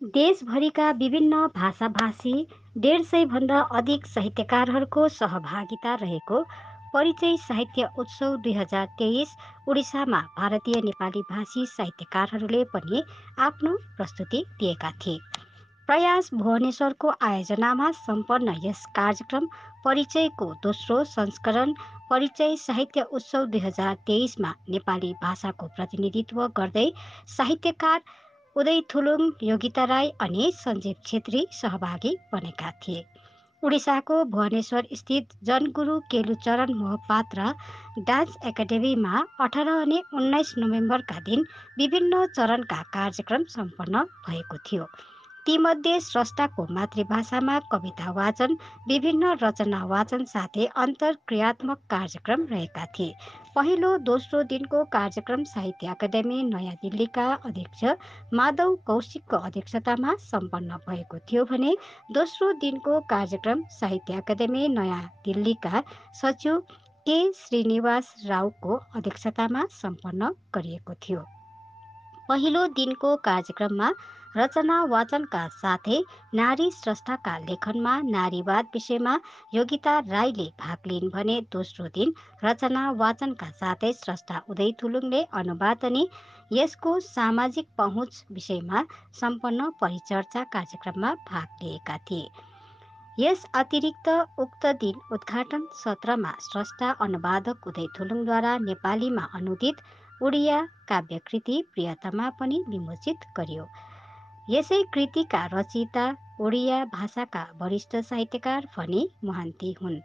देशभरिका विभिन्न भाषाभाषी 150 भन्दा अधिक साहित्यकारहरूको सहभागिता रहेको परिचय साहित्य उत्सव 2023 उडिसामा भारतीय नेपाली भाषी साहित्यकारहरूले पनि आफ्नो प्रस्तुति दिएका थिए। प्रयास भुवनेश्वरको आयोजनामा सम्पन्न यस कार्यक्रम परिचयको दोस्रो संस्करण परिचय साहित्य उत्सव 2023मा नेपाली भाषाको प्रतिनिधित्व गर्दै साहित्यकार उदय थुलुङ, योगिता राई अनि सञ्जीव छेत्री सहभागी बनेका थिए। उडिसाको भुवनेश्वर स्थित जनगुरु केलुचरण मोहपात्र डान्स एकाडेमीमा 18 अनि 19 नोभेम्बरका दिन विभिन्न चरणका कार्यक्रम सम्पन्न भएको थियो। तीमध्ये स्रष्टाको मातृभाषामा कविता वाचन, विभिन्न रचना वाचन साथै अन्तर्क्रियात्मक कार्यक्रम रहेका थिए। पहिलो दोस्रो दिनको कार्यक्रम साहित्य अकादमी नयाँ दिल्लीका अध्यक्ष माधव कौशिकको अध्यक्षतामा सम्पन्न भएको थियो भने दोस्रो दिनको कार्यक्रम साहित्य अकादमी नयाँ दिल्लीका सचिव के श्रीनिवास रावको अध्यक्षतामा सम्पन्न गरिएको थियो। पहिलो दिनको कार्यक्रममा रचना वाचनका साथै नारी स्रष्टाका लेखनमा नारीवाद विषयमा योगिता राईले भाग लिइन् भने दोस्रो दिन रचना वाचनका साथै स्रष्टा उदय थुलुङले अनुवाद अनि यसको सामाजिक पहुँच विषयमा सम्पन्न परिचर्चा कार्यक्रममा भाग लिएका थिए। यस अतिरिक्त उक्त दिन उद्घाटन सत्रमा स्रष्टा अनुवादक उदय थुलुङद्वारा नेपालीमा अनुदित उडिया काव्यकृति प्रियतमा पनि विमोचित गरियो। यसै कृतिका रचयिता उडिया भाषाका वरिष्ठ साहित्यकार फनी मोहान्ती हुन्।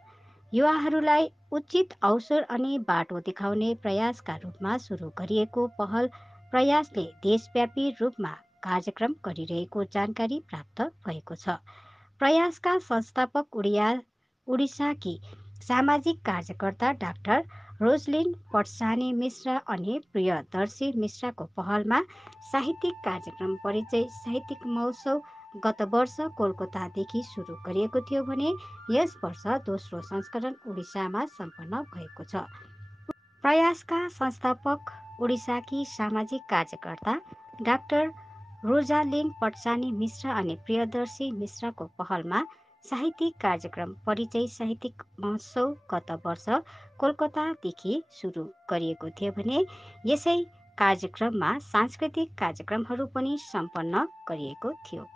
युवाहरूलाई उचित अवसर अनि बाटो देखाउने प्रयासका रूपमा सुरु गरिएको पहल प्रयासले देशव्यापी रूपमा कार्यक्रम गरिरहेको जानकारी प्राप्त भएको छ। प्रयासका संस्थापक उडिसाकी सामाजिक कार्यकर्ता डाक्टर रोजलिन पट्सानी मिश्रा अनि प्रियदर्शी मिश्राको पहलमा साहित्यिक कार्यक्रम परिचय साहित्यिक महोत्सव गत वर्ष कोलकातादेखि सुरु गरिएको थियो भने यस वर्ष दोस्रो संस्करण उडिसामा सम्पन्न भएको छ। प्रयासका संस्थापक उडिसाकी सामाजिक कार्यकर्ता डाक्टर रोजालिन पट्सानी मिश्रा अनि प्रियदर्शी मिश्राको पहलमा साहित्यिक कार्यक्रम परिचय साहित्यिक महोत्सव गत वर्ष कोलकातादेखि सुरु गरिएको थियो भने यसै कार्यक्रममा सांस्कृतिक कार्यक्रमहरू पनि सम्पन्न गरिएको थियो।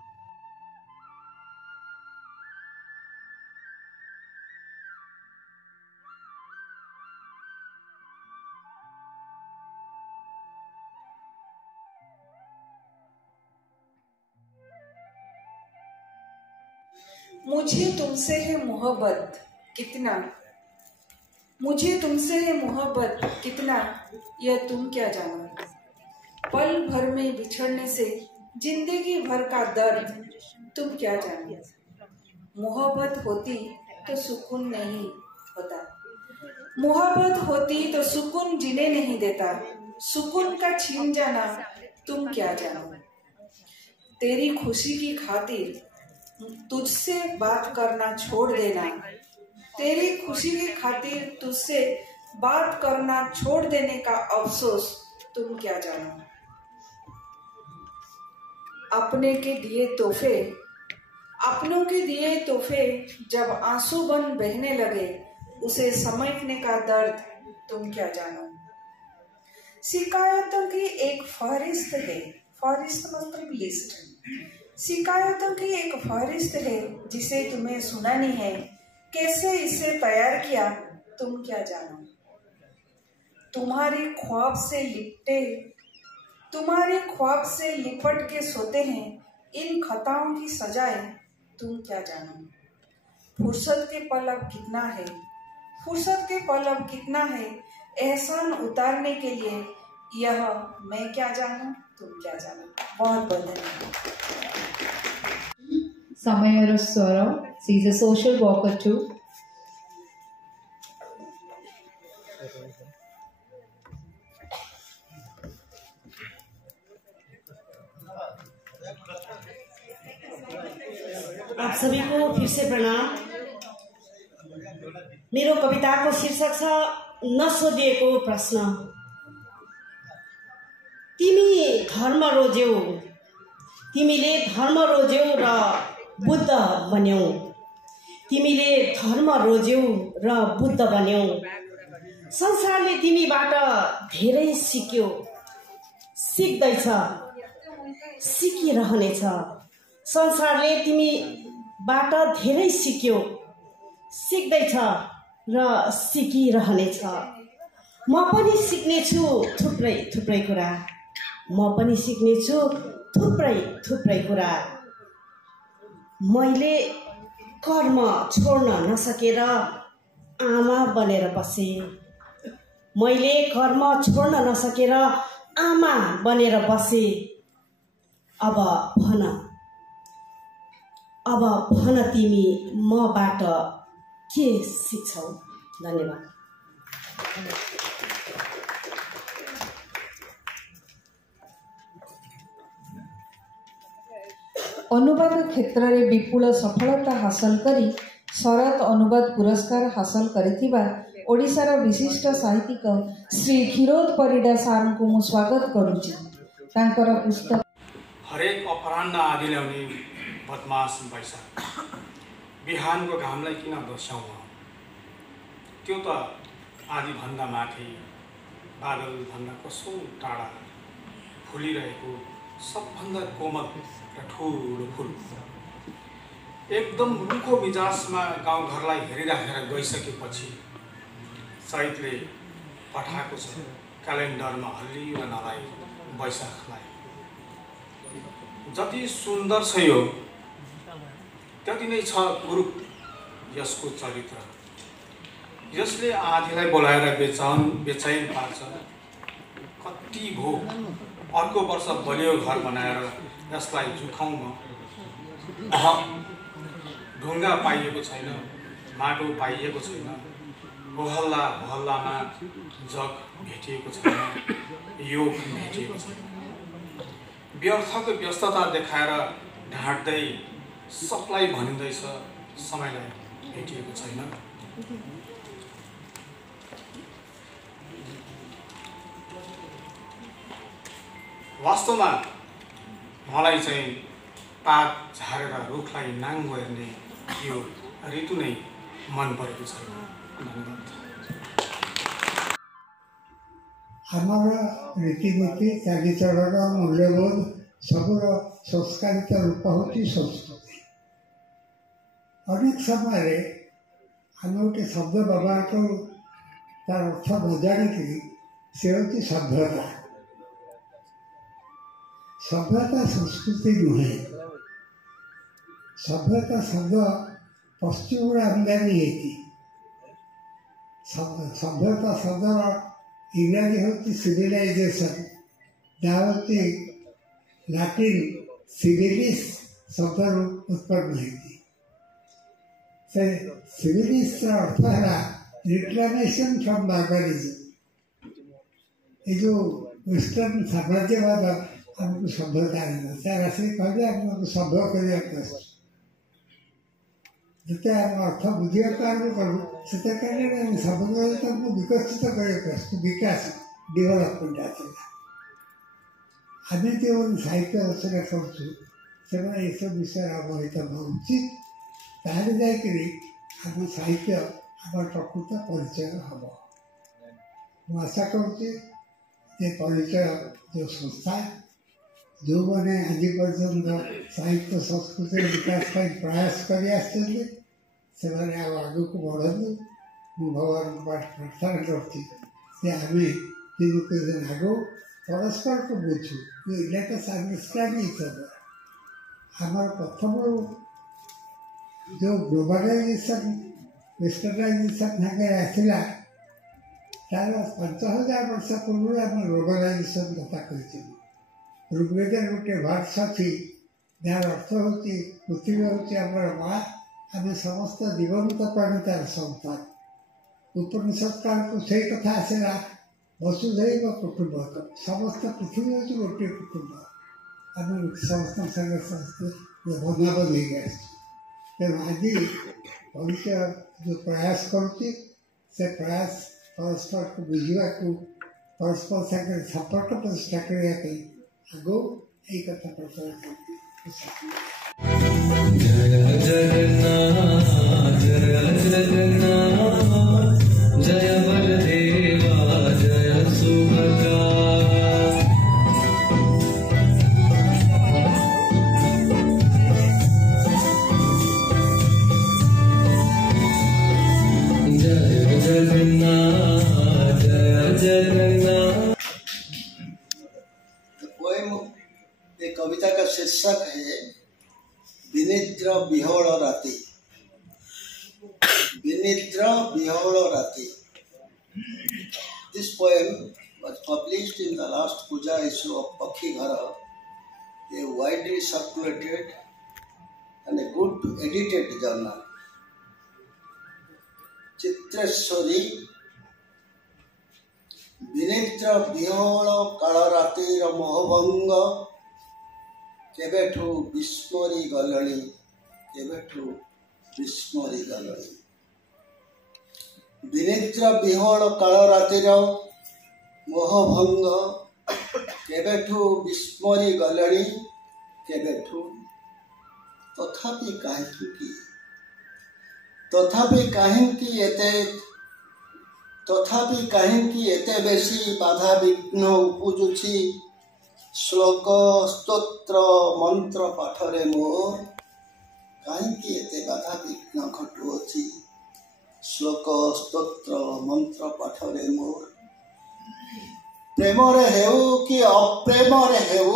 मुझे तुमसे है मोहब्बत कितना, मुझे तुमसे है मोहब्बत कितना, यह तुम क्या जानो। पल भर में बिछड़ने से जिंदगी भर का दर्द तुम क्या जानो। मोहब्बत होती तो सुकून नहीं होता, मोहब्बत होती तो सुकून जीने नहीं देता। सुकून का छीन जाना तुम क्या जानो। तेरी खुशी की खातिर तुझसे बात करना छोड़ देना, तेरी खुशी की खातिर तुझसे बात करना छोड़ देने का अफसोस तुम क्या जानो। अपने के दिए तोहफे, अपनों के दिए तोहफे जब आंसू बन बहने लगे, उसे समेटने का दर्द तुम क्या जानो। शिकायतों की एक फहरिस्त है, फहरिस्त मतलब लिस्ट, शिकायतों की एक फहरिस्त है जिसे तुम्हें सुनानी है। कैसे इसे तैयार किया तुम क्या जानो। तुम्हारे ख्वाब से लिपटे, तुम्हारे ख्वाब से लिपट के सोते हैं, इन खताओं की सजाए तुम क्या जानो। फुर्सत के पल अब कितना है, फुर्सत के पल अब कितना है, एहसान उतारने के लिए यह मैं क्या जानूं तुम क्या जानो। बहुत बहुत धन्यवाद। Samayara Swara, she is a social worker too. आप सभी को फिर से प्रणाम। मेरो कविताको शीर्षक छ नसोधिएको प्रश्न। तिमी धर्म रोज्यौ, तिमीले धर्म रोज्यौ र बुद्ध बन्यौ। तिमीले धर्म रोज्यौ र बुद्ध बन्यौ। संसारले तिमीबाट धेरै सिक्यो, सिक्दैछ, सिकिरहनेछ। संसारले तिमीबाट धेरै सिक्यो, सिक्दैछ र सिकिरहनेछ। म पनि सिक्नेछु थुप्रै थुप्रै कुरा। म पनि सिक्नेछु थुप्रै थुप्रै कुरा। मैले कर्म छोड्न नसकेर आमा बनेर बसेँ। मैले कर्म छोड्न नसकेर आमा बनेर बसेँ। अब भन तिमी मबाट के सिक्छौ? धन्यवाद। अनुवाद क्षेत्र में विपुल सफलता हासिल करी शरद अनुवाद पुरस्कार हासिल करिथिबा ओडिशार विशिष्ट साहित्यिक श्री क्षीरोद परिडा सार को मु स्वागत करुछि। तांकर पुस्तक हरेक अपराह्न आदि ल्याउने बदमास पैसा बिहानको घामलाई किन दोस्याउन? त्यो त आदि भन्दा माथि बादल भन्दा कसौं टाढा फुलिरहेको सबभन्दा कोमल र ठुलो फुल। एकदम रुखो मिजाजमा गाउँघरलाई हेरिराखेर गइसकेपछि साहित्यले पठाएको छ क्यालेन्डरमा हल्लिएर नलाई वैशाखलाई। जति सुन्दर छ यो त्यति नै छ कुरूप यसको चरित्र। यसले आधीलाई बोलाएर बेचैन पार्छ। कति भो अर्को वर्ष बलियो घर बनाएर यसलाई झुकाउन ढुङ्गा पाइएको छैन, माटो पाइएको छैन, होहल्लामा जग भेटिएको छैन, योग भेटिएको छैन। व्यर्थको व्यस्तता देखाएर ढाँट्दै सबलाई भनिँदैछ समयलाई भेटिएको छैन। वास्तवमा मलाई चाहिँ पात झारेर रुखलाई नाङ्गो हेर्ने यो ऋतु नै मन परेको छैन। धन्यवाद। आमर रीतिनीति चालीचलन मूल्यबोध सबुर संस्कारित रूप होची संस्कृति। अनेक समय आम गोटे शब्द व्यवहार करूँ तार अर्थ न जाणिक से हूँ सभ्यता। सभ्यता संस्कृति नुहे। सभ्यता शब्द पश्चिम आमदानी है। सभ्यता शब्दर इंग्राजी हूँ सिविलाइजेशन, जहाँ हूँ लाटिन सिविलिस शब्द उत्पन्न होती। से सिविलिस अर्थ है रिक्लामेशन फ्रॉम बार्बारिज्म। ये जो वेस्टर्न साम्राज्यवाद हमको सभ्यता राशि कहले हमको सभ्य करने जिते आम अर्थ बुझा आरम्भ करूँ से सभ्य तुमको विकसित करने विकास डेभलपमेंट आसला। आम जो साहित्य रचना कर सब विषय अवहित होगा उचित। ताहले जाकि आम साहित्य आम प्रकृत परिचय हम। मुझे आशा करुच्चे परिचय जो संस्था जो मैंने आज पर्यटन साहित्य संस्कृति विकास प्रयास कर आगे को बढ़ू। मुझे भगवान को प्रार्थना करती आम दिन के दिन आगो परस्पर को बुझू। Let us understand each other. हमार प्रथम जो ग्लोबलाइजेशन वेस्टर्नाइजेशन भागे आसला तार 5000 वर्ष पूर्व आम ग्लोबलाइजेशन कथा कर। ऋग्वेद गोटे वर्ष अच्छी जार अर्थ हूँ पृथ्वी हूँ आम माँ। आम समस्त जीवंत प्राणी तार संतान। उपनिषद काल को से कथा आसला वसुधैव कुटुंबकम। समस्त पृथ्वी हूँ गोटे कुटुंब। आम समस्त बंधाबंध हो तेणु आज परिचय जो प्रयास करुच्ची से प्रयास परस्पर को बुझा परस्पर संपर्क प्रतिष्ठा करने आगो यही कथा प्रचार करती। कविता का शीर्षक है विनिद्र विहोल राति। विनिद्र विहोल राति। This poem was published in the last Puja issue of Pakhighara, a widely circulated and a good edited journal. चित्रेश्वरी विनिद्र विहोल काल रातिर मोहभंग केबेठू विस्मरी गलणी केबेठू विस्मरी गलणी। विनिद्र विहोल काल रातिर मोहभंग केबेठू विस्मरी गलणी केबेठू। तथापि काहिंकी एते बेसी बाधा विघ्न उपजुछि। श्लोक स्तोत्र मंत्र पाठरे मोर काहिंकी एते बाधा विघ्न घटुअछि। श्लोक स्तोत्र मंत्र पाठरे मोर। प्रेमरे हेउ कि अप्रेमरे हेउ,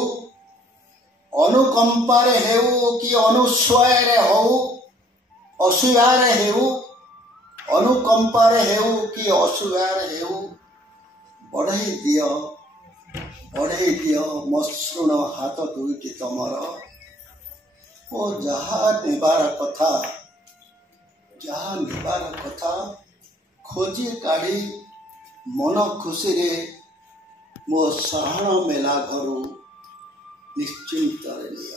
अनुकंपारे हेउ कि अनुस्वयरे होउ, असूयारे हेउ, अनुकंपारे हेउ कि असूयारे हेउ, बढ़ई दियो मसृण हाथ दुईटी तमर। ओ जहा नेबार कथा खोजी काढ़ी मन खुशी रे मो साहण मेला घरू निश्चिंत निय।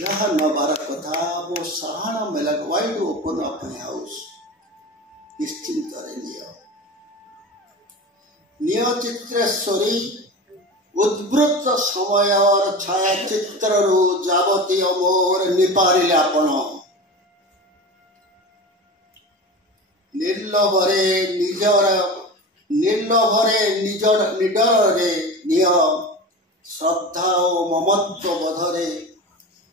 जहा नेबार कथा मो साहण मेला वाइड ओपन अपने हाउस निश्चिंत निय। निय चित्रेश्वरी उद्वृत्त समय और छाया चित्र रू जावतीय मोर निपारिले आपण। निर्लोभरे निडर रे निय श्रद्धा और ममत्व बोधरे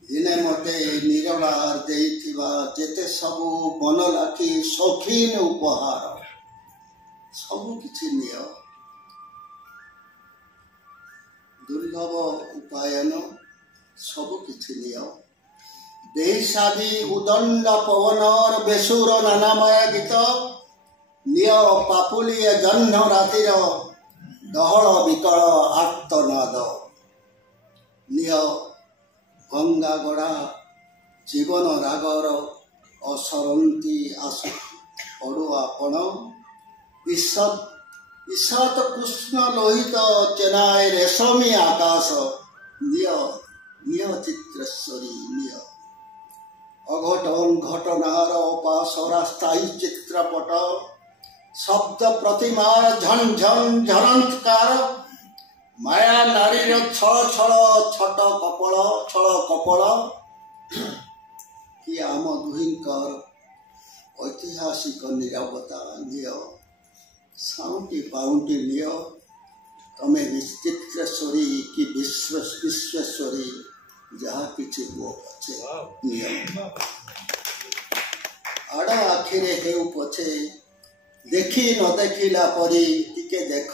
दिने मते निरलार देइथिबा जेते सबु मन लाखी शौकीन उपहार सबु किछि निय। दुर्लभ उपायन सबु किछि निय। बेहिसाबी उदंड पवन और बेसुर नानामय गीत निय। पापुलिए जह्न रातिर दहल विकल आर्तनाद निय। गंगा गड़ा जीवन रागर असरंती आसु पड़ु आपण। ईषत कृष्ण लोहित चेनाय रेशमी आकाश निय चित्रेश्वरी निय। अघटन घटनार पासरा स्थायी चित्रपट शब्द प्रतिमार झन झन झरंतकार माया नारीर छल छल छट कपल कि आम दुहिंकर ऐतिहासिक निरवता निय। साउंटी पाउंटी निय। तमे चित्रेश्वरी कि विश्वेश्वरी जहा किछि वो पछे निय। आड़ आखिरे हेउ पछे देखी न देखिला परी टिके देख।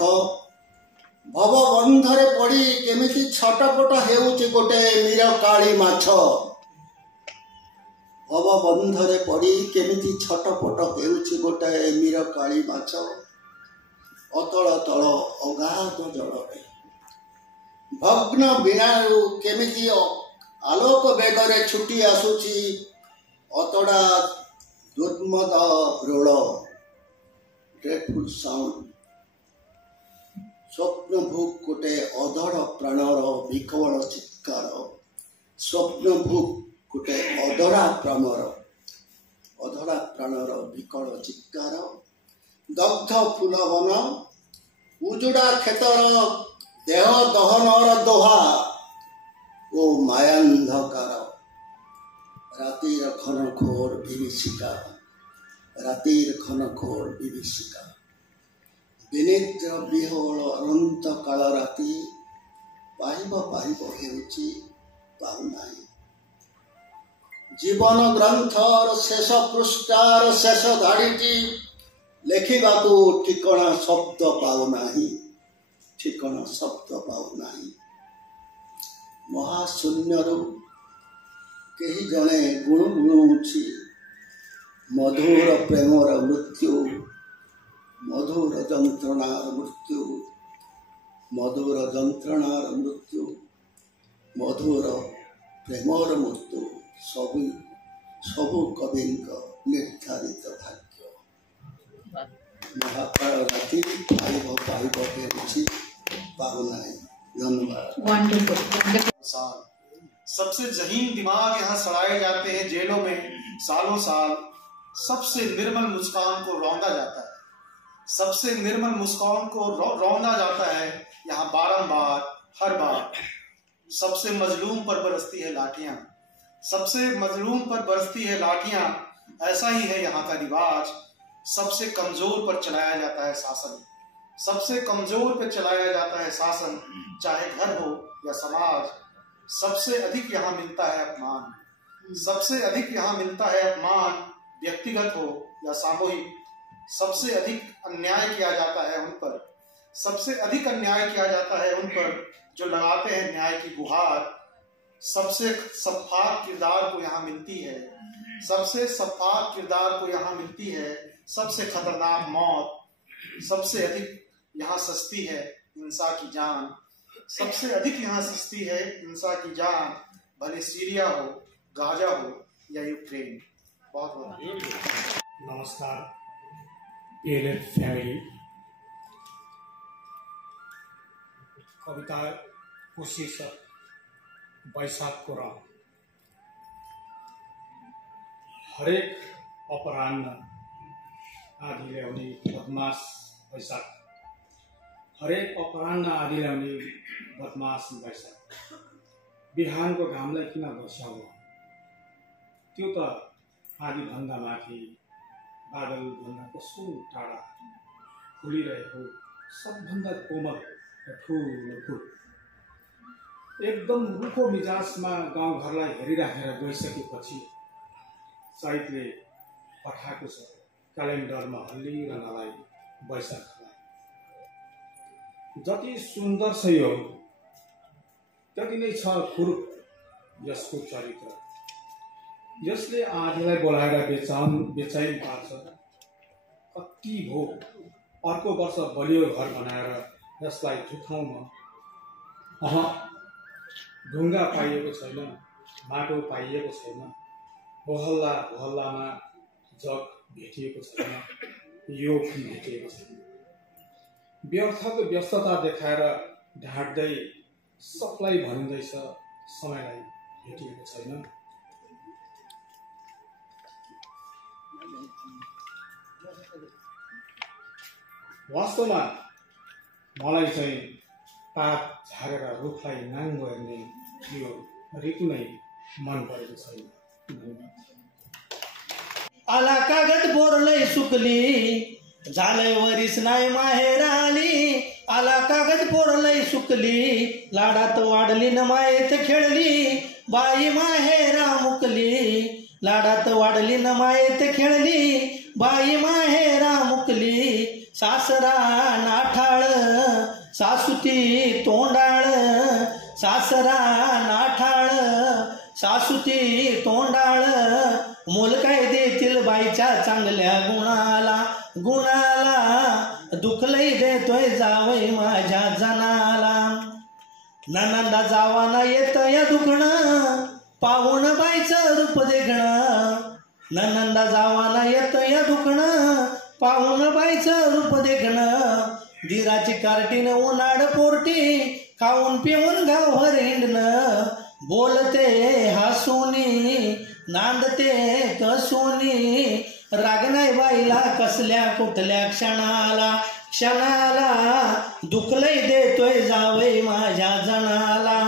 भव बंधरे पड़ी केमिति छटपट हेउछि गोटे मीरकाळी माछ। भव बंधरे पड़ी केमिति छटपट हेउछि गोटे मीरकाळी माछ। अतल तल अगाध जलरे भग्न बीणारू केमिति आलोक बेगरे छुटी आसुछि अतड़ा दुर्मद रोल ड्रेडफुल साउंड। स्वप्न भूक गोटे अधड़ प्राणर विकल चित्कार। स्वप्न भूक गोटे अधड़ा प्राणर विकल चित्कार। दग्ध फूलवन उजुड़ा खेतर देह दहनर दोहा ओ माया বিভীষিকা, রাতির ঘনঘোর বিভীষিকা। বিনিদ্র বিহোଳ ଅନନ୍ତ କାଳ ରାତି, ପାଇବ ପାଇବ ହେଉଛି ପାଉନାହିଁ। ଜୀବନ ଗ୍ରନ୍ଥର ଶେଷ ପୃଷ୍ଠାର ଶେଷ ଧାଡ଼ିଟି ଲେଖିବାକୁ ଠିକଣା ଶବ୍ଦ ପାଉନାହିଁ, ଠିକଣା ଶବ୍ଦ ପାଉନାହିଁ। ମହାଶୂନ୍ୟରୁ କେହି ଜଣେ ଗୁଣୁଗୁଣୁଛି ମଧୁର ପ୍ରେମର ମୃତ୍ୟୁ, ମଧୁର ଯନ୍ତ୍ରଣାର ମୃତ୍ୟୁ, ମଧୁର ଯନ୍ତ୍ରଣାର ମୃତ୍ୟୁ, ମଧୁର ପ୍ରେମର ମୃତ୍ୟୁ ସବୁ ସବୁ କବିଙ୍କ ନିର୍ଦ୍ଧାରିତ ଭାଗ୍ୟ। ମହାକାଳ ରାତି ପାଇବ ପାଇବ ହେଉଛି ପାଉନାହିଁ। धन्यवाद। सबसे जहीन दिमाग यहाँ सड़ाए जाते हैं जेलों में सालों साल। सबसे निर्मल मुस्कान को रौंदा जाता है, सबसे निर्मल मुस्कान को रौंदा जाता है यहाँ बारंबार हर बार। सबसे मजलूम पर बरसती है लाठियां, सबसे मजलूम पर बरसती है लाठियां, ऐसा ही है यहाँ का रिवाज। सबसे कमजोर पर चलाया जाता है शासन, सबसे कमजोर पर चलाया जाता है शासन, चाहे घर हो या समाज। सबसे अधिक यहाँ मिलता है अपमान, सबसे अधिक यहाँ मिलता है अपमान, व्यक्तिगत हो या सामूहिक। सबसे अधिक अन्याय किया जाता है उन पर, सबसे अधिक अन्याय किया जाता है उन पर जो लगाते हैं न्याय की गुहार। सबसे सफाक किरदार को यहाँ मिलती है, सबसे सफाक किरदार को यहाँ मिलती है सबसे खतरनाक मौत। सबसे अधिक यहाँ सस्ती है इंसान की जान, सबसे अधिक यहाँ सस्ती है इंसान की जान, भले सीरिया हो, गाजा हो या यूक्रेन। बहुत बहुत नमस्कार PLF फैमिली। कविता को शीर्षक वैशाखको रङ। हरेक अपराह्न आधी ल्याउने बदमास वैशाख, हरेक अपराह्न आधी ल्याउने बदमास वैशाख। बिहानको घामलाई किन बस्याउनु, त्यो त आधीभन्दा माथि बादलभन्दा कसो टाढा फुलिरहेको सबभन्दा कोमल र ठुलो फुल। एकदम रुखो मिजाजमा गाउँघरलाई हेरिराखेर गइसकेपछि साहित्यले पठाएको छ क्यालेन्डरमा हल्लिरहनलाई वैशाखलाई। जति सुन्दर छ यो त्यति नै छ कुरूप यसको चरित्र। यसले आधीलाई बोलाएर बेचैन पार्छ। कति भो अर्को वर्ष बलियो घर बनाएर यसलाई झुठाउन। ढुङ्गा पाइएको छैन, माटो पाइएको छैन, होहल्ला होहल्लामा जग भेटिएको छैन, यो भेटिएको छैन। व्यर्थको व्यस्तता देखाएर ढाँट्दै सबलाई भनिँदैछ समयलाई भेटिएको छैन। वास्तवमा मलाई चाहिँ पात झारेर रुखलाई नाङ्गो हेर्ने यो ऋतु नै मन परेको छैन। आला कागद बोरलै सुकली, झालय वरिस नाय माहेर आली। आला कागद बोरलै सुकली, लाडात वाढली न मायेत खेळली। बाई माहेरा मुकली, लाडात वाढली न मायेत खेळली। बाई माहेरा मुकली, सासरा नाठाळ सासुती तोंडाळ। सासरा नाठाळ सासुती तोंडाळ, मोल काय देतील बाईच्या चांगल्या गुणाला। गुणाला दुखलई देतोय जावई माझ्या जनाला। ननंदा जावाना येत या दुखणं, पाहून बाईचं रूप देखणं। ननंदा जावाना येत या दुखणं, पाहून बाईचं रूप देखणं। दिराची कार्टीन उन्हाळ पोरटी, खाऊन पिऊन गावभर हिंडणं। बोलते हसूनी, नांदते कसूनी, राग नाही बाईला कसल्या कुठल्या क्षणाला। क्षणाला दुखलई देतोय जावई माझ्या जनाला।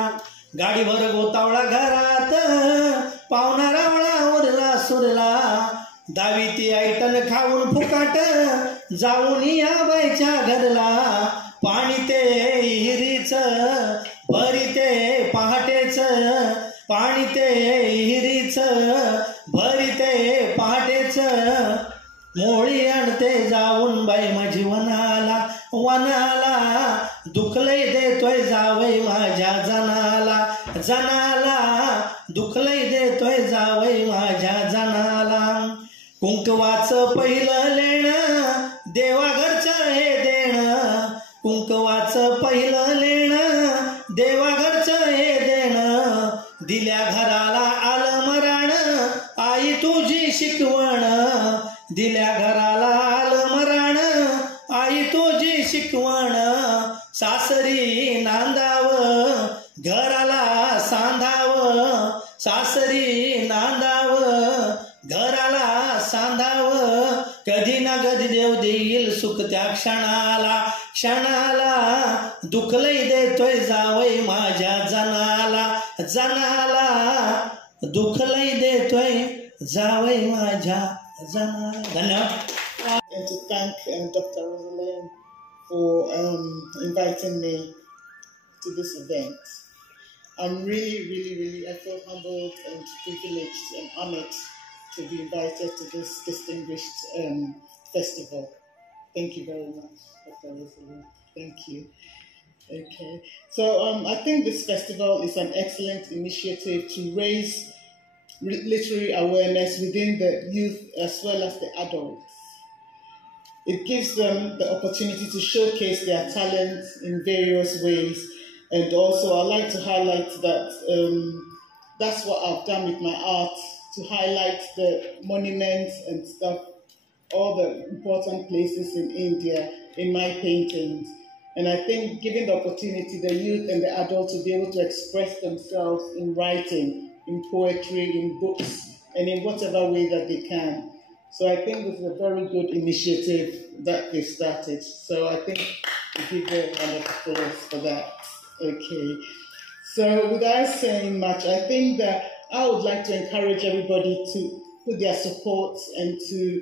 गाडीभर गोतावळा घरात, पाहुणा रावळा उरला सुरला। दावी ती आयटन खाऊन फुकाट जाऊन या बाईच्या घरला पाणी ते हिरीच भरी ते पहाटेच पाणी ते हिरीच भरी ते पहाटेच मोळी आणते जाऊन बाई माझी वनाला वनाला दुखलय देतोय जावई माझ्या जनाला जनाला दुखलय देतोय जावई माझ्या जनाला कुंकवाचं पहिलं लेणं देवाघरचं हे देणं कुंकवाचं पहिलं लेणं देवाघरचं हे देणं दिल्या घराला आलं मराण आई तुझी शिकवण दिल्या घराला आलं मराण आई तुझी शिकवण सासरी नांदाव घराला सांधाव सासरी नांदाव घराला सांधाव कधी ना कधी देव देईल सुख त्या क्षणाला क्षणाला दुखलय देतोय जावई माझ्या जनाला जनाला दुखलय देतोय जावई माझ्या जनाला. धन्यवाद. And to thank Dr. Rosalind for inviting me to this event. I'm really, I feel humbled and privileged and honored to be invited to this distinguished festival. Thank you very much, Dr. Rosalind. Thank you. Okay, so I think this festival is an excellent initiative to raise literary awareness within the youth as well as the adults. It gives them the opportunity to showcase their talents in various ways. And also I'd like to highlight that that's what I've done with my art, to highlight the monuments and stuff, all the important places in India in my paintings. And I think giving the opportunity the youth and the adults to be able to express themselves in writing, in poetry, in books, and in whatever way that they can. So I think this is a very good initiative that they started. So I think we give them a round of applause for that. Okay. So without saying much, I think that I would like to encourage everybody to put their support and to,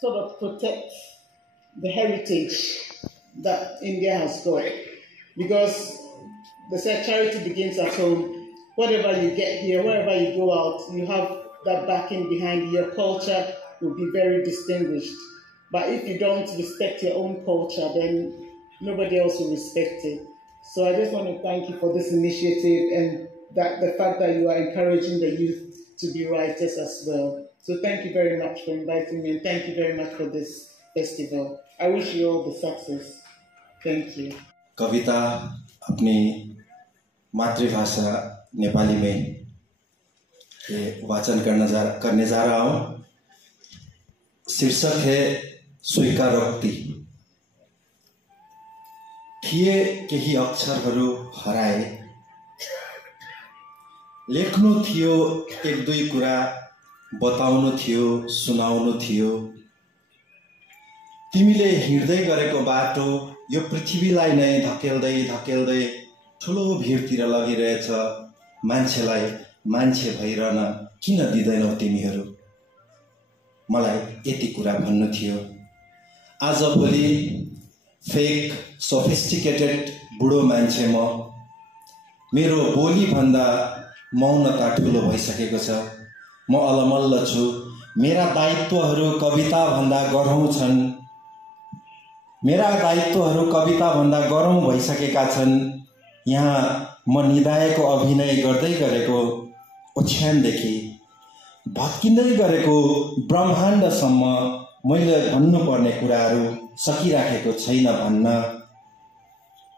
sort of protect the heritage that India has got. Because they say charity begins at home. Whatever you get here, wherever you go out, you have that backing behind your culture will be very distinguished. But if you don't respect your own culture, then nobody else will respect it. So I just want to thank you for this initiative and that the fact that you are encouraging the youth to be writers as well. So thank you very much for inviting me and thank you very much for this festival. I wish you all the success. Thank you. कविता अपनी मातृभाषा नेपाली में वाचन करने जा रहा हूँ। शीर्षक है स्वीकारोक्ति। थिए केही अक्षरहरू हराए, लेख्नु थियो एक दुई कुरा, बताउनु थियो, सुनाउनु थियो। तिमीले हिँड्दै गरेको बाटो यो पृथ्वीलाई नै धकेल्दै धकेल्दै ठुलो भिडतिर लगिरहेछ। मान्छेलाई मान्छे भइरहन किन दिदैनौ तिमीहरू? मलाई यति कुरा भन्नु थियो। आजभोलि फेक सोफिस्टिकेटेड बुढो मान्छे म, मेरो बोली भन्दा मौनता ठुलो भइसकेको छ। म अलमल्ल छु। मेरा दायित्वहरू कविता भन्दा गह्रौं छन्। मेरा दायित्वहरू कविता भन्दा गह्रौं भइसकेका छन्। यहाँ म निदाएको अभिनय गर्दै गरेको ओछ्यानदेखि भत्किँदै गरेको ब्रह्माण्डसम्म मैले भन्नुपर्ने कुराहरू सकिराखेको छैन भन्न।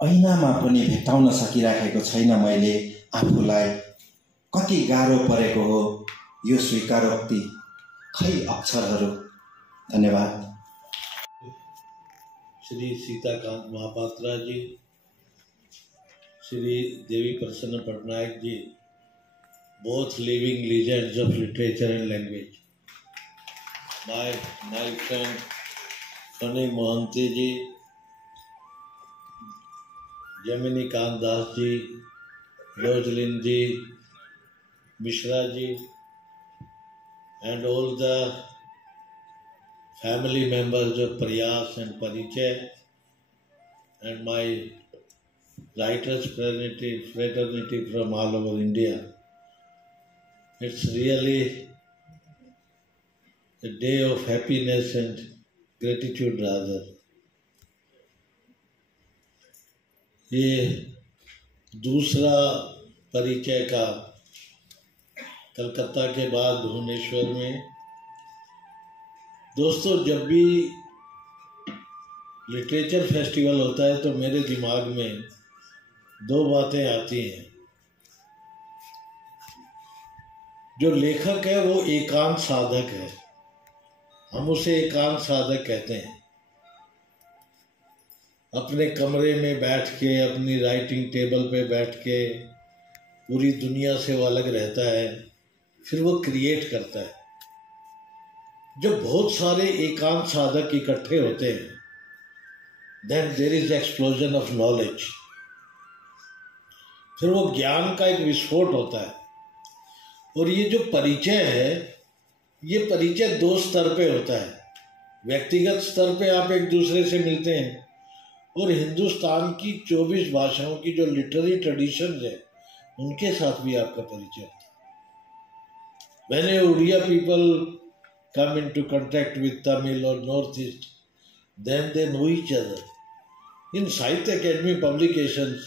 ऐनामा पनि भेट्टाउन सकिराखेको छैन मैले आफूलाई। कति गाह्रो परेको हो यो स्वीकारोक्ति, खै अक्षरहरू। धन्यवाद। श्री सीताकांत महापात्रा जी, श्री देवी प्रसन्न Patnaik ji, both living legends of literature and language. My friend Fani Mohanty ji, Jamini Kant Das ji, Rosalind ji, Mishra ji, and all the family members of Prayas and Parichai and my writers fraternity from all over India. It's really a day of happiness and gratitude rather. ये दूसरा परिचय का कलकत्ता के बाद भुवनेश्वर में। दोस्तों, जब भी लिटरेचर फेस्टिवल होता है तो मेरे दिमाग में दो बातें आती हैं। जो लेखक है वो एकांत साधक है, हम उसे एकांत साधक कहते हैं। अपने कमरे में बैठ के, अपनी राइटिंग टेबल पे बैठ के पूरी दुनिया से वो अलग रहता है, फिर वो क्रिएट करता है। जब बहुत सारे एकांत साधक इकट्ठे होते हैं, then there is explosion of knowledge. फिर वो ज्ञान का एक विस्फोट होता है। और ये जो परिचय है, ये परिचय दो स्तर पे होता है। व्यक्तिगत स्तर पे आप एक दूसरे से मिलते हैं, और हिंदुस्तान की 24 भाषाओं की जो लिटरेरी ट्रेडिशन है उनके साथ भी आपका परिचय होता है। When Odia people come into contact with Tamil or Northeast, then they know each other. In Sahitya Academy publications,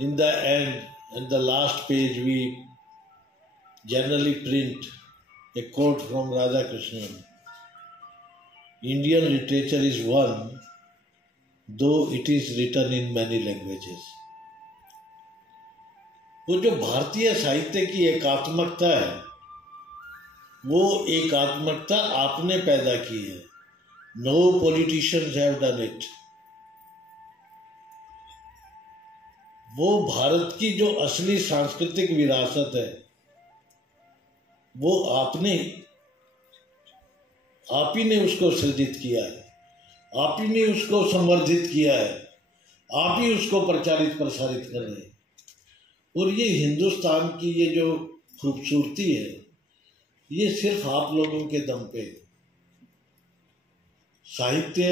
in the end, in the last page, we generally print a quote from Radhakrishnan. Indian literature is one, though it is written in many languages. वो जो भारतीय साहित्य की एकात्मकता है, वो एकात्मकता आपने पैदा की है। No politicians have done it. वो भारत की जो असली सांस्कृतिक विरासत है, वो आप ही ने उसको सृजित किया है, आप ही ने उसको संवर्धित किया है, आप ही उसको प्रचारित प्रसारित कर रहे हैं। और ये हिंदुस्तान की ये जो खूबसूरती है, ये सिर्फ आप लोगों के दम पे साहित्य,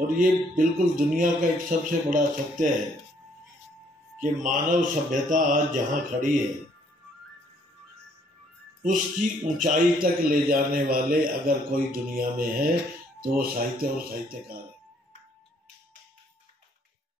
और ये बिल्कुल दुनिया का एक सबसे बड़ा सत्य है कि मानव सभ्यता आज जहाँ खड़ी है उसकी ऊंचाई तक ले जाने वाले अगर कोई दुनिया में है तो वो साहित्य और साहित्यकार है।